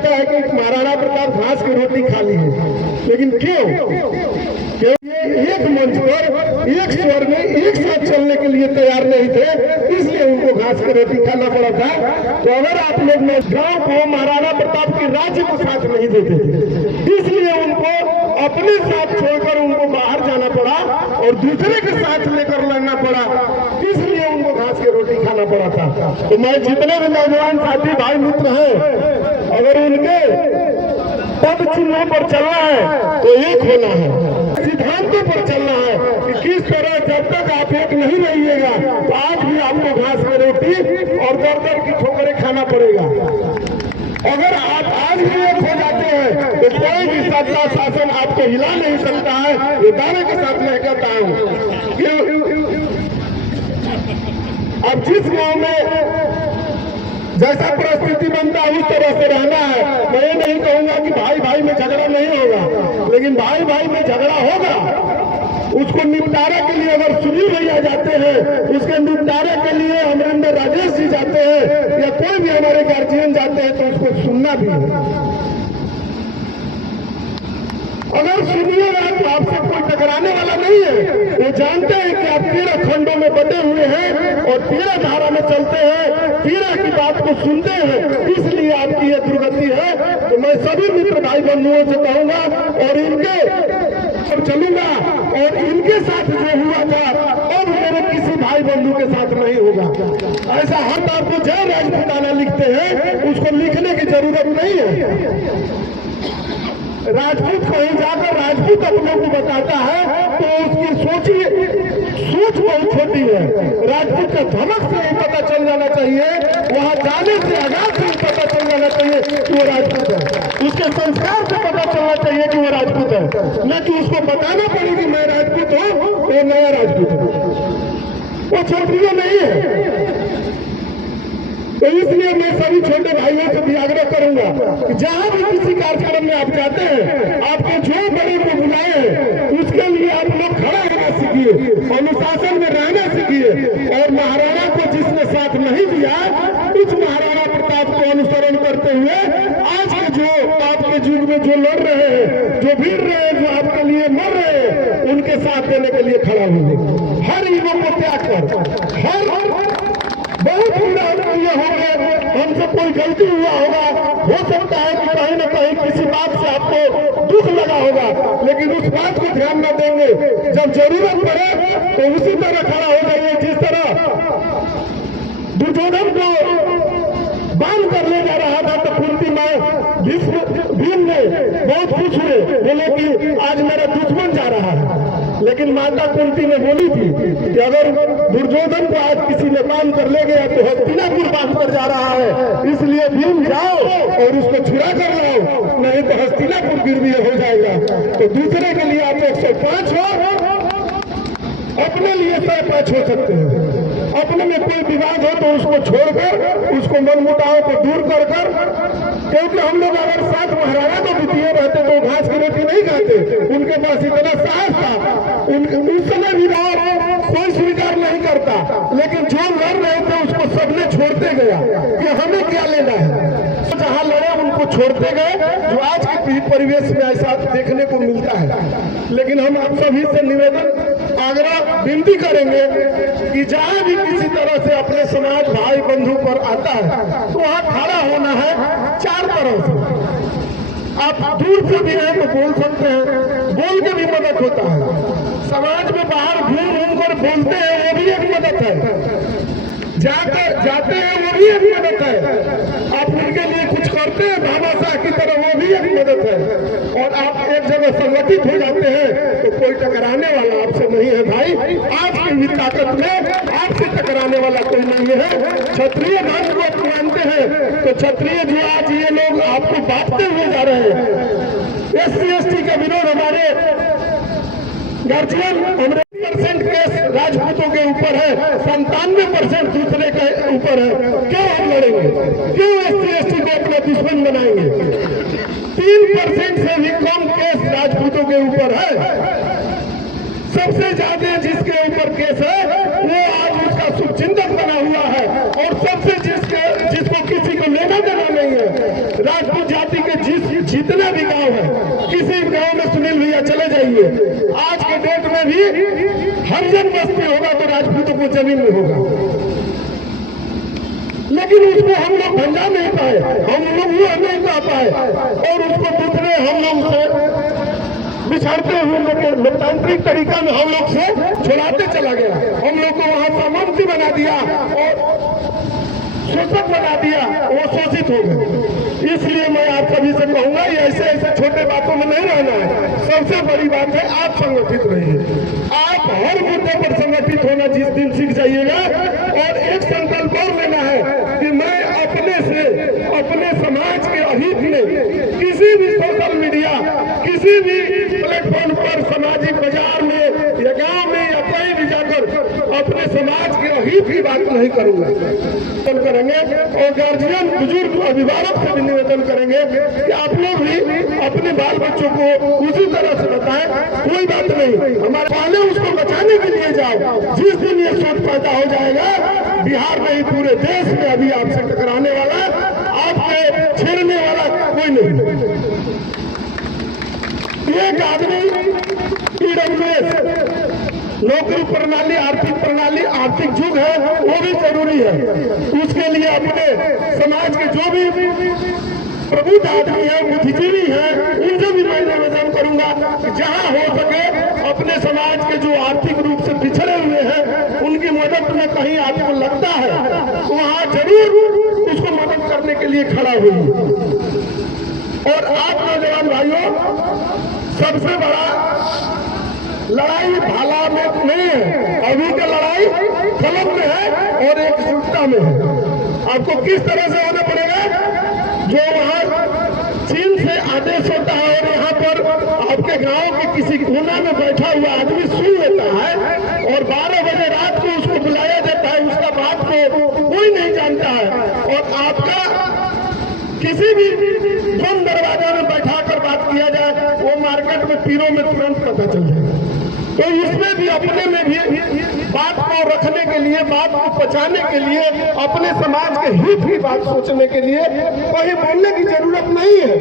मानता है कि महाराणा प्रताप घास की रोटी खा ली है, लेकिन क्यों? एक मंच पर एक स्वर में एक साथ चलने के लिए तैयार नहीं थे, इसलिए उनको घास की रोटी खाना पड़ा था। तो अगर आप लोग गांव को महाराणा प्रताप के राज्य को साथ नहीं देते थे, इसलिए उनको अपने साथ छोड़कर उनको बाहर जाना पड़ा और दूसरे के साथ लेकर लड़ना पड़ा, इसलिए उनको घास की रोटी खाना पड़ा था। तो मैं जितने भी नौजवान साथी भाई मित्र हैं, अगर उनके पद चिन्हों पर चलना है तो एक होना है, सिद्धांतों पर चलना है कि किस तरह जब तक आप एक नहीं रहिएगा तो आज भी आपको घास की रोटी और दर की ठोकरें खाना पड़ेगा। अगर आप आज भी एक हो जाते हैं तो कोई भी सत्ता शासन आपको हिला नहीं सकता है, ये दावे के साथ मैं कहता हूँ। अब जिस गांव में जैसा परिस्थिति बनता है उस तरह से रहना है। मैं ये नहीं कहूंगा कि भाई भाई में झगड़ा नहीं होगा, लेकिन भाई भाई में झगड़ा होगा, उसको निपटारे के लिए अगर सुनील भैया जाते हैं, उसके निपटारे के लिए अमरिंदर राजेश जी जाते हैं या कोई भी हमारे गार्जियन जाते हैं तो उसको सुनना भी है। अगर सुनिएगा तो आपसे कोई टकराने वाला नहीं है। वो जानते हैं कि आप 13 खंडों में बटे हुए हैं और 13 धारा में चलते हैं, 13 की बात को सुनते हैं, इसलिए आपकी ये दुर्गति है। तो मैं सभी मित्र भाई बंधुओं से कहूंगा और इनके चलूंगा और इनके साथ जो हुआ था अब मेरे किसी भाई बंधु के साथ नहीं होगा। ऐसा हम आपको जय राजपूताना लिखते हैं, उसको लिखने की जरूरत नहीं है। राजपूत कहीं जाकर राजपूत अपनों को बताता है तो उसकी सोच बहुत छोटी है। राजपूत का धमक से ही पता चल जाना चाहिए, वहां जाने से आगाज से पता चल जाना चाहिए कि वो राजपूत है। उसके संस्कार से पता चलना चाहिए कि वो राजपूत है, न कि उसको बताना पड़े कि मैं राजपूत हूँ वो नया राजपूत है। वो क्षत्रिय नहीं है। तो इसलिए मैं सभी छोटे भाइयों से भी आग्रह करूंगा कि जहां भी किसी कार्यक्रम में आप जाते हैं, आपके जो बड़े को बुलाए हैं उसके लिए आप लोग खड़ा होना सीखिए, अनुशासन में रहना सीखिए और महाराणा को जिसने साथ नहीं दिया उस महाराणा प्रताप को अनुसरण करते हुए आज के जो आपके युग में जो लड़ रहे हैं, जो भिड़ रहे हैं, जो आपके लिए मर रहे हैं, उनके साथ देने के लिए खड़ा होंगे। हर ईगो को त्याग कर, हर बहुत बुरा ये हो गया, हमसे कोई गलती हुआ होगा, हो सकता है कि कहीं न कहीं किसी बात से आपको दुख लगा होगा, लेकिन उस बात को ध्यान न देंगे। जब जरूरत पड़े तो उसी तरह खड़ा हो जाइए जिस तरह दुर्योधन को बांध कर ले जा रहा था तो कुंती माँ भीम ने बहुत खुश हुए, बोले कि आज मेरा दुश्मन जा रहा है। लेकिन माता कुंती ने बोली थी कि अगर दुर्योधन को आज किसी ने बांध कर ले गया तो हस्तिनापुर बांध कर जा रहा है, इसलिए भीम जाओ और उसको छुड़ा कर लाओ, नहीं तो हस्तिनापुर गिरवी हो जाएगा। तो दूसरे के लिए आप 105 हो, अपने लिए 105 हो सकते हैं। अपने में कोई विवाद हो तो उसको छोड़कर, उसको मनमुटाव को दूर कर कर, क्योंकि हम लोग अगर साथ महाराणा को भी दिए रहते तो घास की रोटी नहीं खाते। उनके पास इतना साहस था, उस समय भी कोई स्वीकार नहीं करता, लेकिन जो लड़ रहे थे उसको सबने छोड़ते गया कि हमें क्या लेना है। जहां लड़े उनको छोड़ते गए, जो आज के परिवेश में ऐसा देखने को मिलता है। लेकिन हम आप सभी से निवेदन आग्रह विनती करेंगे कि जहां भी किसी तरह से अपने समाज भाई बंधु पर आता है तो वहां खड़ा होना है 4 तरह से। आप दूर से भी हैं तो बोल सकते हैं, बोल के भी मदद होता है। समाज में बाहर घूम कर बोलते हैं वो भी एक मदद है, जाकर जाते हैं वो भी एक मदद है, आप उनके लिए कुछ करते हैं भामाशाह की तरह वो भी एक मदद है। और आप एक जगह संगठित हो जाते हैं तो कोई टकराने वाला आपसे नहीं है भाई। आज की ताकत में आपसे टकराने वाला कोई नहीं है। क्षत्रिय धर्म को आप मानते हैं तो क्षत्रिय जो आज ये लोग आपको बांटते हुए जा रहे हैं। SC/ST का विरोध हमारे गार्जियन 100% केस राजपूतों के ऊपर है, 97% दूसरे के ऊपर है। क्यों हम लड़ेंगे? क्यों SC/ST को अपने दुश्मन बनाएंगे? 3% से भी कम केस राजपूतों के ऊपर है। सबसे ज्यादा जिसके ऊपर केस है वो आज उसका शुभचिंतक बना हुआ है और सबसे जिसको किसी को लेना देना नहीं है। राजपूत जाति सुनील भैया चले जाइए, आज के डेट में भी हरिजन बस्ती होगा तो राजपूतों को जमीन में होगा, लेकिन उसको हम लोग भंजा नहीं पाए, हम लोग वो नहीं पा पाए, और उसको दूसरे हम लोग से बिछाड़ते हुए लोकतांत्रिक तरीका में हम लोग से छुड़ाते चला गया, हम लोग को वहां सामंती बना दिया और शोषक बना दिया, वो शोषित हो गए। इसलिए मैं आप सभी से कहूंगा ये ऐसे ऐसे छोटे बातों में नहीं रहना है, सबसे बड़ी बात है आप संगठित रहिए, आप हर मुद्दे पर संगठित होना जिस दिन सीख जाइएगा, और एक संकल्प और लेना है कि मैं अपने से अपने समाज के अहित में किसी भी सोशल मीडिया, किसी भी प्लेटफॉर्म पर, सामाजिक बाजार में या गांव में या कहीं भी जाकर अपने समाज के अहित की बात नहीं करूंगा करेंगे। और गार्जियन, बुजुर्ग, अभिभावक से भी निवेदन करेंगे कि आप लोग भी अपने बाल बच्चों को उसी तरह से बताएं, कोई बात नहीं, हमारे पहले उसको बचाने के लिए जाओ। जिस दिन ये सोच पैदा हो जाएगा, बिहार में ही पूरे देश में अभी आपसे टकराने वाला, आपके छेड़ने वाला कोई नहीं। एक आदमी ईडब्ल्यूएस नौकरी प्रणाली, आर्थिक प्रणाली, आर्थिक युग है, वो भी जरूरी है। उसके लिए अपने समाज के जो भी प्रबुद्ध आदमी है, बुद्धिजीवी है, उनसे भी मैं निवेदन करूंगा कि जहां हो सके अपने समाज के जो आर्थिक रूप से पिछड़े हुए हैं, उनकी मदद में कहीं आपको लगता है वहां जरूर उसको मदद करने के लिए खड़ा हुई। और आप नौजवान भाइयों, सबसे बड़ा लड़ाई भाला में नहीं है, अभी का लड़ाई कलम में है और एकजुटता में है। आपको किस तरह से होना पड़ेगा, जो वहां चीन से आदेश होता है और यहाँ पर आपके गांव के किसी कोना में बैठा हुआ आदमी सुन लेता है और 12 बजे रात को उसको बुलाया जाता है, उसका बात को कोई नहीं जानता है, और आपका किसी भी बंद दरवाजा में बैठा कर बात किया जाए, वो मार्केट में पीरों में तुरंत पता चल जाएगा। तो इसमें भी अपने में भी बात को रखने के लिए, बात को बचाने के लिए, अपने समाज के हित की बात सोचने के लिए कहीं बोलने की जरूरत नहीं है।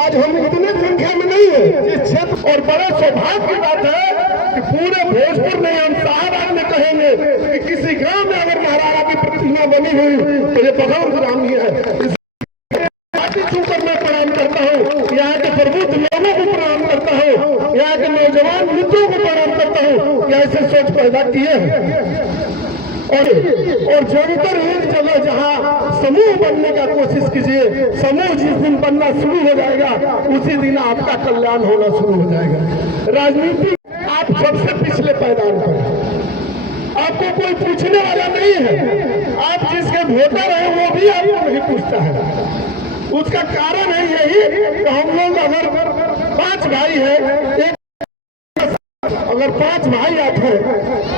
आज हम इतने संख्या में नहीं है इस क्षेत्र, और बड़े सौभाग्य की बात है कि पूरे भोजपुर में हम शाहबाद में कहेंगे कि किसी गांव में अगर महाराणा की प्रतिमा बनी हुई तो ये बगौर ग्राम ही है। छूकर मैं प्रणाम करता हूँ, यहाँ के प्रबुद्ध लोगों को प्रणाम करता हूँ, यहाँ के नौजवान मित्रों को प्रणाम करता हूँ, ऐसे सोच पैदा किए हैं। और ज्यादातर एक जगह जहाँ समूह बनने का कोशिश कीजिए, समूह जिस दिन बनना शुरू हो जाएगा उसी दिन आपका कल्याण होना शुरू हो जाएगा। राजनीति आप सबसे पिछले पायदान पर, आपको कोई पूछने वाला नहीं है, आप जिसके वोटर हैं वो भी आपको नहीं पूछता है। उसका कारण है यही कि हम लोग अगर 5 भाई हैं, अगर 5 भाई आते हैं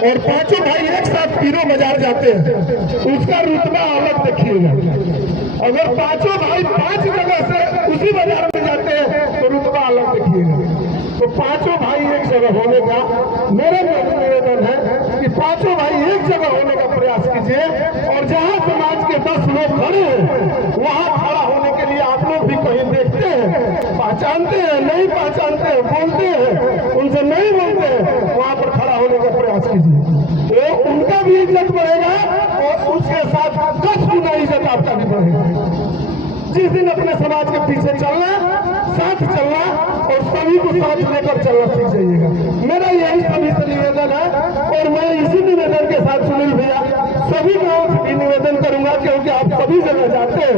और 5 भाई एक साथ पीरो बाजार जाते हैं, उसका रुतबा अलग देखिएगा। अगर 5 भाई 5 जगह से उसी बाजार में जाते हैं तो रुतबा अलग देखिएगा। तो 5 भाई एक जगह होने का मेरा निवेदन है कि 5 भाई एक जगह होने का प्रयास कीजिए, और जहां समाज के 10 लोग खड़े हैं वहां खड़ा होने के लिए आप लोग भी कहीं देखते हैं, पहचानते हैं, नहीं पहचानते हैं, बोलते हैं, उनसे नहीं बोलते हैं, वहां पर खड़ा होने का प्रयास कीजिए, तो उनका भी इज्जत बढ़ेगा और उसके साथ 10 गुना इज्जत आपका भी बढ़ेगा। जिस दिन अपने समाज के पीछे चलना, साथ चलना और सभी को साथ लेकर चलना सीख जाइएगा। मेरा यही सभी से निवेदन है, और मैं इसी निवेदन के साथ सुनील भैया सभी गाँव से भी निवेदन करूंगा, क्योंकि आप सभी जगह जाते हैं।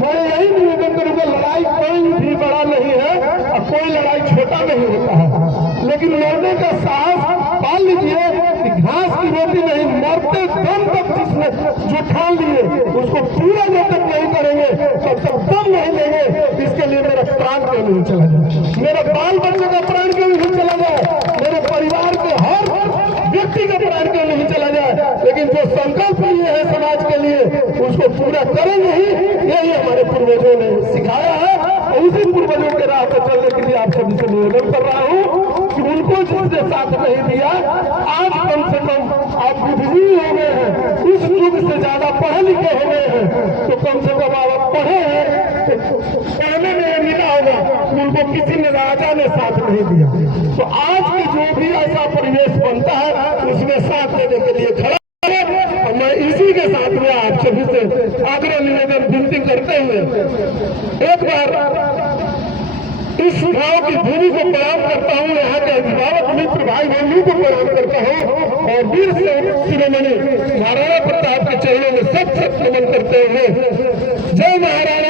मैं यही निवेदन करूंगा, लड़ाई कोई भी बड़ा नहीं है और कोई लड़ाई छोटा नहीं होता है, लेकिन लड़ने का साहस पाल लीजिए कि घास की रोटी नहीं, मरते दम तक जिसने जो ठान लिए उसको पूरा जब तक नहीं करेंगे तब तक दम नहीं लेंगे। इसके लिए मेरा प्राण क्यों नहीं चला जाए, मेरे बाल बच्चों का प्राण क्यों नहीं चला जाए, मेरे परिवार के हर व्यक्ति का प्राण क्यों नहीं चला जाए, लेकिन जो संकल्प लिए है समाज के लिए उसको पूरा करेंगे ही। यही हमारे पूर्वजों ने सिखाया है, और उसी पूर्वजों के राह पर चलने के लिए आप सभी से निवेदन कर रहा हूँ कि उनको जिसने साथ नहीं दिया, आज कम से कम आप बुद्धिजीवी हो गए हैं, उस युग से ज्यादा पढ़े लिखे हो गए हैं, तो कम से कम आप पढ़े हैं, पढ़ने में मिला होगा उनको किसी ने राजा ने साथ नहीं दिया। तो आज की जो भी ऐसा परिवेश बनता है उसमें साथ देने के लिए खड़ा है। और मैं इसी के साथ में आप सभी से आग्रह निवेदन विनती करते हुए एक बार इस गांव की भूमि को प्रणाम करता हूँ, यहाँ के अभिभावक मित्र भाई बंधु को प्रणाम करता हूँ और वीर शिरोमणि महाराणा प्रताप के चरणों में सब नमन करते हुए जय महाराज।